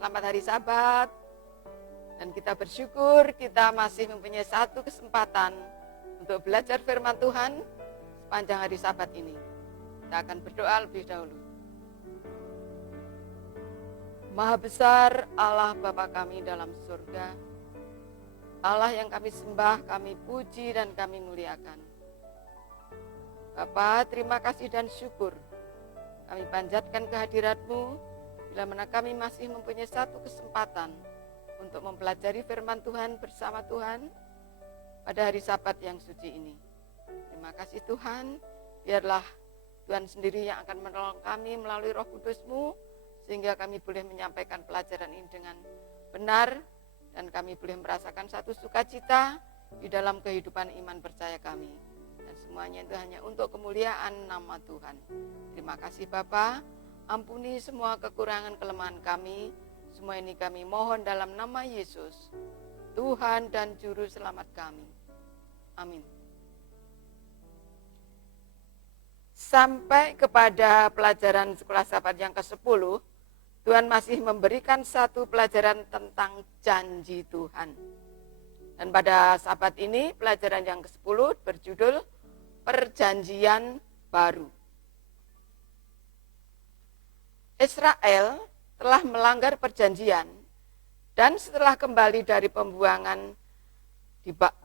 Selamat hari Sabat. Dan kita bersyukur kita masih mempunyai satu kesempatan untuk belajar firman Tuhan sepanjang hari Sabat ini. Kita akan berdoa lebih dahulu. Maha besar Allah Bapa kami dalam surga, Allah yang kami sembah, kami puji dan kami muliakan. Bapa, terima kasih dan syukur kami panjatkan kehadirat-Mu bila mana kami masih mempunyai satu kesempatan untuk mempelajari firman Tuhan bersama Tuhan pada hari Sabat yang suci ini. Terima kasih Tuhan, biarlah Tuhan sendiri yang akan menolong kami melalui Roh Kudus-Mu, sehingga kami boleh menyampaikan pelajaran ini dengan benar, dan kami boleh merasakan satu sukacita di dalam kehidupan iman percaya kami. Dan semuanya itu hanya untuk kemuliaan nama Tuhan. Terima kasih Bapa. Ampuni semua kekurangan kelemahan kami. Semua ini kami mohon dalam nama Yesus, Tuhan dan Juru Selamat kami. Amin. Sampai kepada pelajaran sekolah Sabat yang ke-10, Tuhan masih memberikan satu pelajaran tentang janji Tuhan. Dan pada Sabat ini, pelajaran yang ke-10 berjudul Perjanjian Baru. Israel telah melanggar perjanjian, dan setelah kembali dari pembuangan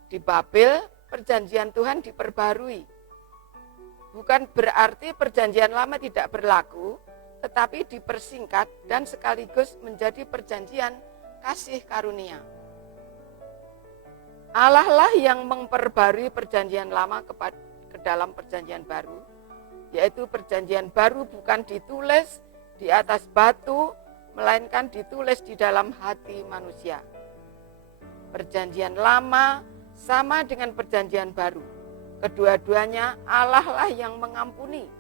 di Babel, perjanjian Tuhan diperbarui. Bukan berarti perjanjian lama tidak berlaku, tetapi dipersingkat dan sekaligus menjadi perjanjian kasih karunia. Allah lah yang memperbarui perjanjian lama ke dalam perjanjian baru, yaitu perjanjian baru bukan ditulis di atas batu, melainkan ditulis di dalam hati manusia. Perjanjian lama sama dengan perjanjian baru. Kedua-duanya Allah lah yang mengampuni,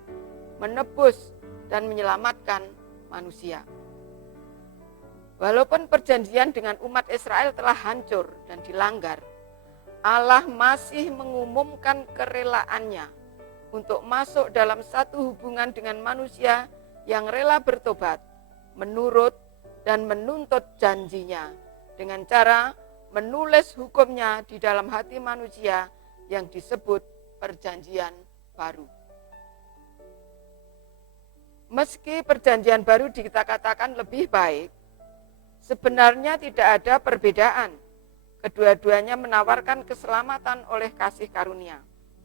menebus, dan menyelamatkan manusia. Walaupun perjanjian dengan umat Israel telah hancur dan dilanggar, Allah masih mengumumkan kerelaannya untuk masuk dalam satu hubungan dengan manusia yang rela bertobat, menurut dan menuntut janjinya dengan cara menulis hukumnya di dalam hati manusia yang disebut perjanjian baru. Meski perjanjian baru kita katakan lebih baik, sebenarnya tidak ada perbedaan. Kedua-duanya menawarkan keselamatan oleh kasih karunia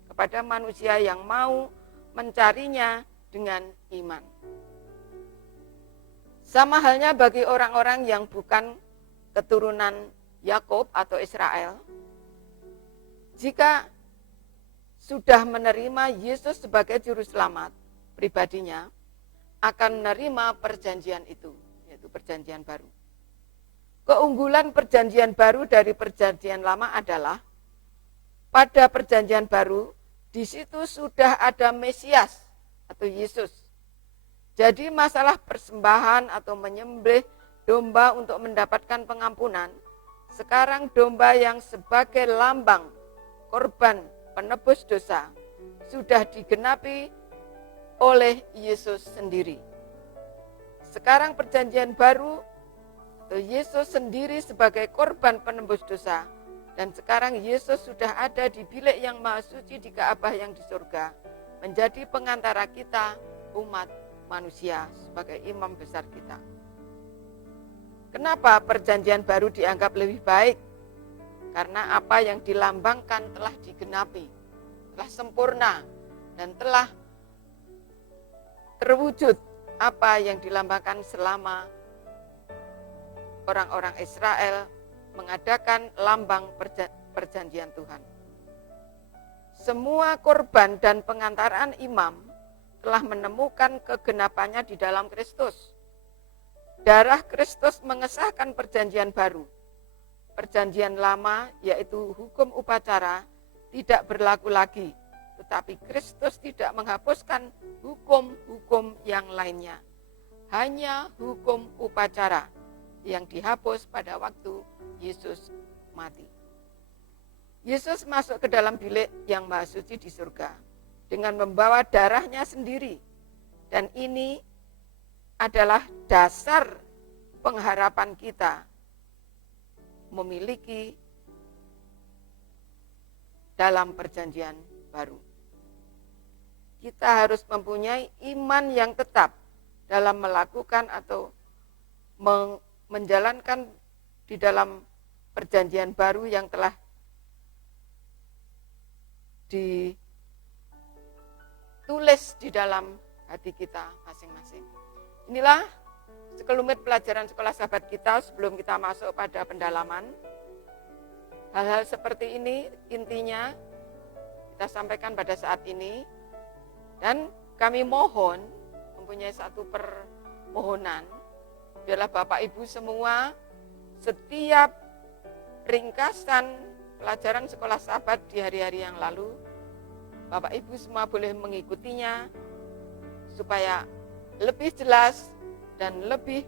kepada manusia yang mau mencarinya dengan iman. Sama halnya bagi orang-orang yang bukan keturunan Yakub atau Israel, jika sudah menerima Yesus sebagai juru selamat pribadinya, akan menerima perjanjian itu, yaitu perjanjian baru. Keunggulan perjanjian baru dari perjanjian lama adalah pada perjanjian baru di situ sudah ada Mesias atau Yesus. Jadi masalah persembahan atau menyembelih domba untuk mendapatkan pengampunan, sekarang domba yang sebagai lambang korban penebus dosa sudah digenapi oleh Yesus sendiri. Sekarang perjanjian baru, Yesus sendiri sebagai korban penebus dosa, dan sekarang Yesus sudah ada di bilik yang maha suci di Ka'bah yang di surga, menjadi pengantara kita umat manusia sebagai imam besar kita. Kenapa perjanjian baru dianggap lebih baik? Karena apa yang dilambangkan telah digenapi, telah sempurna, dan telah terwujud apa yang dilambangkan selama orang-orang Israel mengadakan lambang perjanjian Tuhan. Semua korban dan pengantaran imam telah menemukan kegenapannya di dalam Kristus. Darah Kristus mengesahkan perjanjian baru. Perjanjian lama, yaitu hukum upacara, tidak berlaku lagi, tetapi Kristus tidak menghapuskan hukum-hukum yang lainnya. Hanya hukum upacara yang dihapus pada waktu Yesus mati. Yesus masuk ke dalam bilik yang maha suci di surga dengan membawa darahnya sendiri. Dan ini adalah dasar pengharapan kita memiliki dalam perjanjian baru. Kita harus mempunyai iman yang tetap dalam melakukan atau menjalankan di dalam perjanjian baru yang telah ditulis di dalam hati kita masing-masing. Inilah sekelumit pelajaran sekolah sahabat kita sebelum kita masuk pada pendalaman. Hal-hal seperti ini intinya kita sampaikan pada saat ini, dan kami mohon mempunyai satu permohonan, biarlah Bapak Ibu semua setiap ringkasan pelajaran sekolah sahabat di hari-hari yang lalu, Bapak Ibu semua boleh mengikutinya supaya lebih jelas dan lebih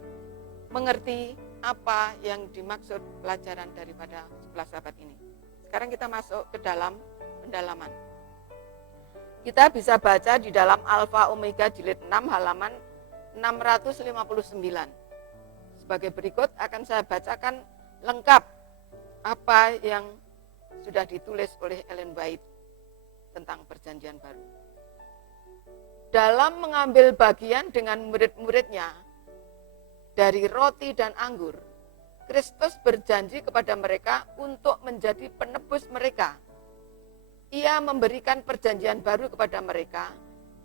mengerti apa yang dimaksud pelajaran daripada sekolah sahabat ini. Sekarang kita masuk ke dalam pendalaman. Kita bisa baca di dalam Alfa Omega jilid 6 halaman 659. Sebagai berikut akan saya bacakan lengkap apa yang sudah ditulis oleh Ellen White tentang perjanjian baru. Dalam mengambil bagian dengan murid-muridnya dari roti dan anggur, Kristus berjanji kepada mereka untuk menjadi penebus mereka. Ia memberikan perjanjian baru kepada mereka,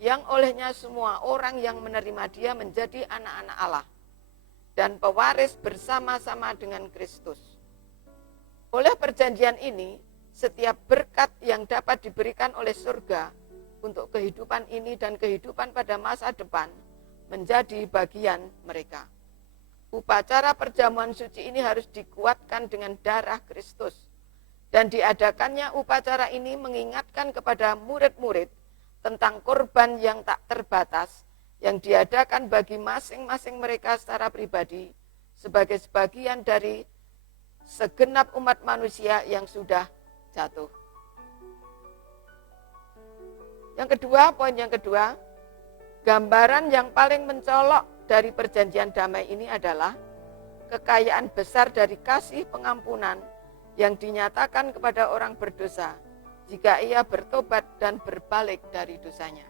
yang olehnya semua orang yang menerima Dia menjadi anak-anak Allah dan pewaris bersama-sama dengan Kristus. Oleh perjanjian ini, setiap berkat yang dapat diberikan oleh surga untuk kehidupan ini dan kehidupan pada masa depan menjadi bagian mereka. Upacara perjamuan suci ini harus dikuatkan dengan darah Kristus. Dan diadakannya upacara ini mengingatkan kepada murid-murid tentang korban yang tak terbatas yang diadakan bagi masing-masing mereka secara pribadi sebagai sebagian dari segenap umat manusia yang sudah jatuh. Yang kedua, poin yang kedua, gambaran yang paling mencolok dari perjanjian damai ini adalah kekayaan besar dari kasih pengampunan yang dinyatakan kepada orang berdosa jika ia bertobat dan berbalik dari dosanya.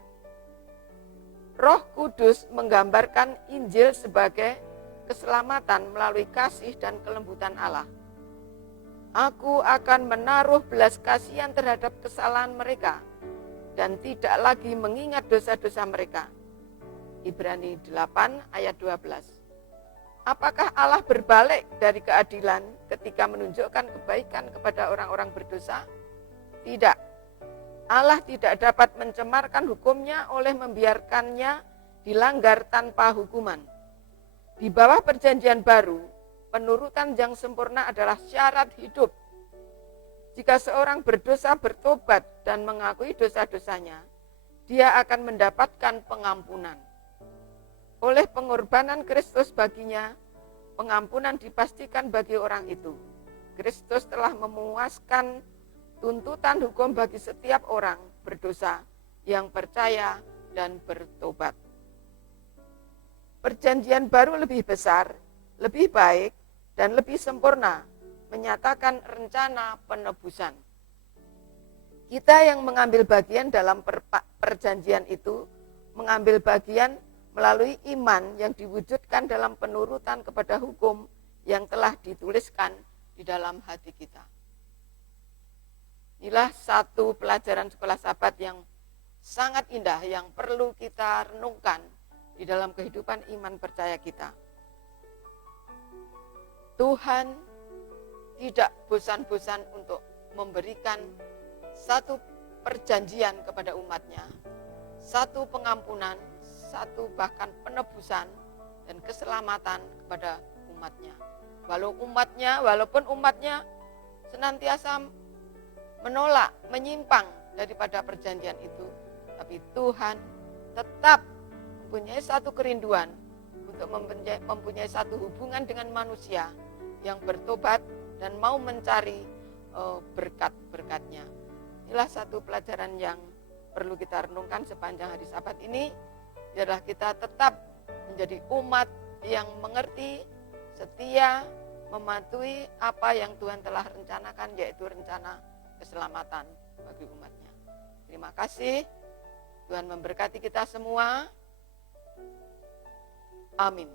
Roh Kudus menggambarkan Injil sebagai keselamatan melalui kasih dan kelembutan Allah. Aku akan menaruh belas kasihan terhadap kesalahan mereka dan tidak lagi mengingat dosa-dosa mereka. Ibrani 8 ayat 12. Apakah Allah berbalik dari keadilan ketika menunjukkan kebaikan kepada orang-orang berdosa? Tidak. Allah tidak dapat mencemarkan hukumnya oleh membiarkannya dilanggar tanpa hukuman. Di bawah perjanjian baru, penurutan yang sempurna adalah syarat hidup. Jika seorang berdosa bertobat dan mengakui dosa-dosanya, dia akan mendapatkan pengampunan. Oleh pengorbanan Kristus baginya, pengampunan dipastikan bagi orang itu. Kristus telah memuaskan tuntutan hukum bagi setiap orang berdosa yang percaya dan bertobat. Perjanjian baru lebih besar, lebih baik, dan lebih sempurna, menyatakan rencana penebusan. Kita yang mengambil bagian dalam perjanjian itu, mengambil bagian melalui iman yang diwujudkan dalam penurutan kepada hukum yang telah dituliskan di dalam hati kita. Inilah satu pelajaran sekolah sahabat yang sangat indah yang perlu kita renungkan di dalam kehidupan iman percaya kita. Tuhan tidak bosan-bosan untuk memberikan satu perjanjian kepada umatnya, satu pengampunan, satu bahkan penebusan dan keselamatan kepada umatnya. Walaupun umatnya senantiasa menolak, menyimpang daripada perjanjian itu, tapi Tuhan tetap mempunyai satu kerinduan untuk mempunyai satu hubungan dengan manusia yang bertobat dan mau mencari berkat-berkatnya. Inilah satu pelajaran yang perlu kita renungkan sepanjang hari Sabat ini. Biarlah kita tetap menjadi umat yang mengerti setia mematuhi apa yang Tuhan telah rencanakan, yaitu rencana keselamatan bagi umatnya. Terima kasih. Tuhan memberkati kita semua. Amin.